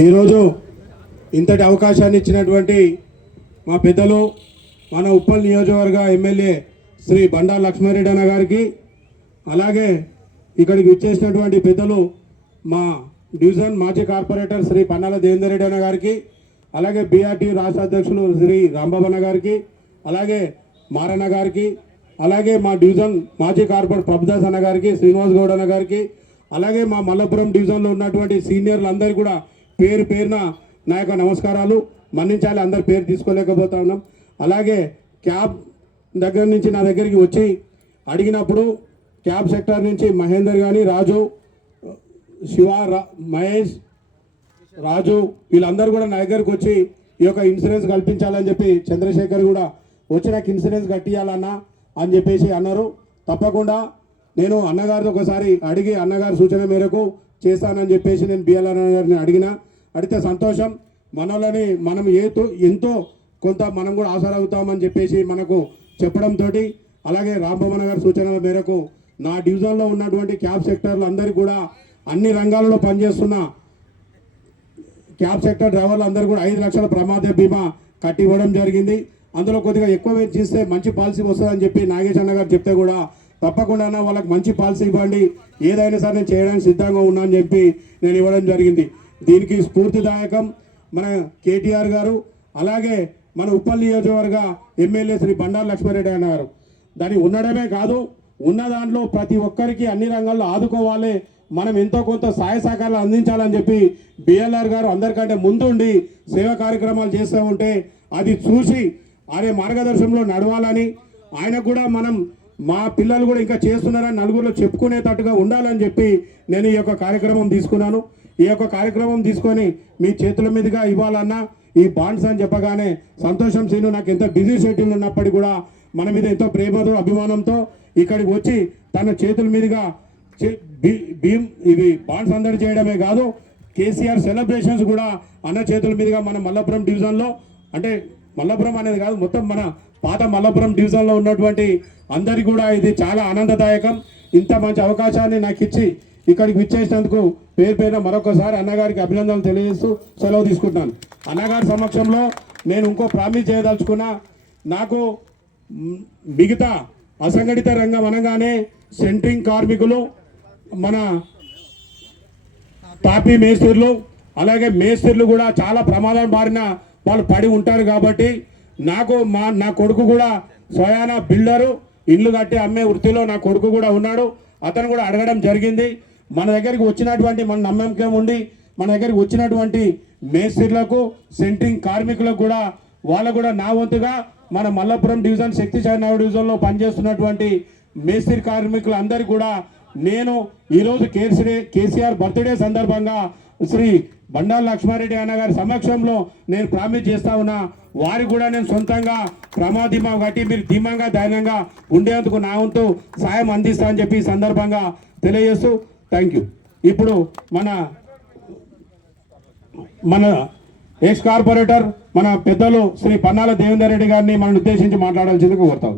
ఈరోజు ఇంతటి అవకాశాన్ని ఇచ్చినటువంటి మా పెద్దలు మన ఉప్పల్ నియోజకవర్గ ఎమ్మెల్యే శ్రీ బండా లక్ష్మారెడ్డి అన్న గారికి, అలాగే ఇక్కడికి విచ్చేసినటువంటి పెద్దలు మా డివిజన్ మాజీ కార్పొరేటర్ శ్రీ పన్నాల దేవేందర్ రెడ్డి అన్న గారికి, అలాగే బీఆర్టీ రాష్ట్ర అధ్యక్షులు శ్రీ రాంబాబు అన్న గారికి, అలాగే మారన్న గారికి, అలాగే మా డివిజన్ మాజీ కార్పొరేటర్ ప్రభుదాస్ అన్న గారికి, శ్రీనివాస్ గౌడ్ అన్న గారికి, అలాగే మా మల్లపురం డివిజన్లో ఉన్నటువంటి సీనియర్లు అందరికీ కూడా పేరు పేరున నా యొక్క నమస్కారాలు. మన్నించాలి, అందరి పేరు తీసుకోలేకపోతా ఉన్నాం. అలాగే క్యాబ్ దగ్గర నుంచి నా దగ్గరికి వచ్చి అడిగినప్పుడు క్యాబ్ సెక్టర్ నుంచి మహేందర్ కానీ, రాజు, శివ, మహేష్, రాజు వీళ్ళందరూ కూడా నా దగ్గరికి వచ్చి ఈ యొక్క ఇన్సూరెన్స్ కల్పించాలని చెప్పి చంద్రశేఖర్ కూడా వచ్చి నాకు ఇన్సూరెన్స్ కట్టియాలన్నా అని చెప్పేసి అన్నారు. తప్పకుండా నేను అన్నగారితో ఒకసారి అడిగి అన్నగారి సూచన మేరకు చేస్తానని చెప్పేసి నేను బిఎల్ఆర్ గారిని అడిగితే సంతోషం. మనల్ని మనం ఎంతో కొంత మనం కూడా ఆసరవుతామని చెప్పేసి మనకు చెప్పడంతో, అలాగే రాంభవన్ గారి సూచనల మేరకు నా డివిజన్లో ఉన్నటువంటి క్యాబ్ సెక్టర్లు అందరికీ కూడా అన్ని రంగాలలో పనిచేస్తున్న క్యాబ్ సెక్టర్ డ్రైవర్లు అందరూ కూడా 5 లక్షల ప్రమాద బీమా కట్టి ఇవ్వడం జరిగింది. అందులో కొద్దిగా ఎక్కువ చేస్తే మంచి పాలసీ వస్తుందని చెప్పి నాగేష్ అన్న గారు చెప్తే కూడా తప్పకుండా వాళ్ళకి మంచి పాలసీ ఇవ్వండి, ఏదైనా సరే నేను చేయడానికి సిద్ధంగా ఉన్నా అని చెప్పి నేను ఇవ్వడం జరిగింది. దీనికి స్ఫూర్తిదాయకం మన కేటీఆర్ గారు, అలాగే మన ఉప్పల్ నియోజకవర్గ ఎమ్మెల్యే శ్రీ బండారు లక్ష్మారెడ్డి అన్న గారు. దాన్ని ఉండడమే కాదు, ఉన్న దాంట్లో ప్రతి ఒక్కరికి అన్ని రంగాల్లో ఆదుకోవాలి, మనం ఎంతో కొంత సహాయ సహకారాలు అందించాలని చెప్పి బిఎల్ఆర్ గారు అందరికంటే ముందుండి సేవా కార్యక్రమాలు చేస్తూ ఉంటే అది చూసి అదే మార్గదర్శనంలో నడవాలని, ఆయనకు కూడా మనం మా పిల్లలు కూడా ఇంకా చేస్తున్నారని నలుగురిలో చెప్పుకునేటట్టుగా ఉండాలని చెప్పి నేను ఈ యొక్క కార్యక్రమం తీసుకున్నాను. ఈ యొక్క కార్యక్రమం తీసుకొని మీ చేతుల మీదుగా ఇవ్వాలన్నా ఈ బాండ్స్ అని చెప్పగానే సంతోషం. సీను నాకు ఎంత బిజీ షెడ్యూల్ ఉన్నప్పటికీ కూడా మన మీద ఎంతో ప్రేమతో అభిమానంతో ఇక్కడికి వచ్చి తన చేతుల మీదుగా ఇవి బాండ్స్ అందరి చేయడమే కాదు, కేసీఆర్ సెలబ్రేషన్స్ కూడా అన్న చేతుల మీదుగా మన మల్లపురం డివిజన్లో, అంటే మల్లపురం అనేది కాదు మొత్తం మన పాత మల్లపురం డివిజన్లో ఉన్నటువంటి అందరికీ కూడా ఇది చాలా ఆనందదాయకం. ఇంత మంచి అవకాశాన్ని నాకు ఇచ్చి ఇక్కడికి విచ్చేసినందుకు పేరు పేరున మరొకసారి అన్నగారికి అభినందనలు తెలియజేస్తూ సెలవు తీసుకుంటున్నాను. అన్నగారి సమక్షంలో నేను ఇంకో ప్రామిస్ చేయదలుచుకున్నా, నాకు మిగతా అసంఘటిత రంగం అనగానే సెంట్రింగ్ కార్మికులు, మన తాపీ మేస్త్రులు, అలాగే మేస్త్రులు కూడా చాలా ప్రమాదం బారిన వాళ్ళు పడి ఉంటారు. కాబట్టి నా కొడుకు కూడా స్వయాన బిల్డరు, ఇల్లు కట్టి అమ్మే వృత్తిలో నా కొడుకు కూడా ఉన్నాడు. అతను కూడా అడగడం జరిగింది. మన దగ్గరికి వచ్చినటువంటి మన నమ్మకం ఉండి మన దగ్గరికి వచ్చినటువంటి మేస్త్రులకు, సెంట్రింగ్ కార్మికులకు కూడా వాళ్ళకు కూడా నా వంతుగా మన మల్లపురం డివిజన్ శక్తిశాలి నగర్ డివిజన్లో పనిచేస్తున్నటువంటి మేస్త్రి కార్మికులందరికీ కూడా నేను ఈరోజు కేసీఆర్ బర్త్డే సందర్భంగా శ్రీ బండారు లక్ష్మారెడ్డి అన్న గారి సమక్షంలో నేను ప్రామిస్ చేస్తా ఉన్నా, వారికి కూడా నేను సొంతంగా ప్రమాదీమా కట్టి మీరు ధీమంగా ధైర్యంగా ఉండేందుకు నా వంతు సాయం అందిస్తా అని చెప్పి సందర్భంగా తెలియజేస్తూ థ్యాంక్ యూ. ఇప్పుడు మన ఎక్స్ కార్పొరేటర్ మన పెద్దలు శ్రీ పన్నాల దేవేందర్ రెడ్డి గారిని మనం ఉద్దేశించి మాట్లాడాల్సిందిగా కోరుతాం.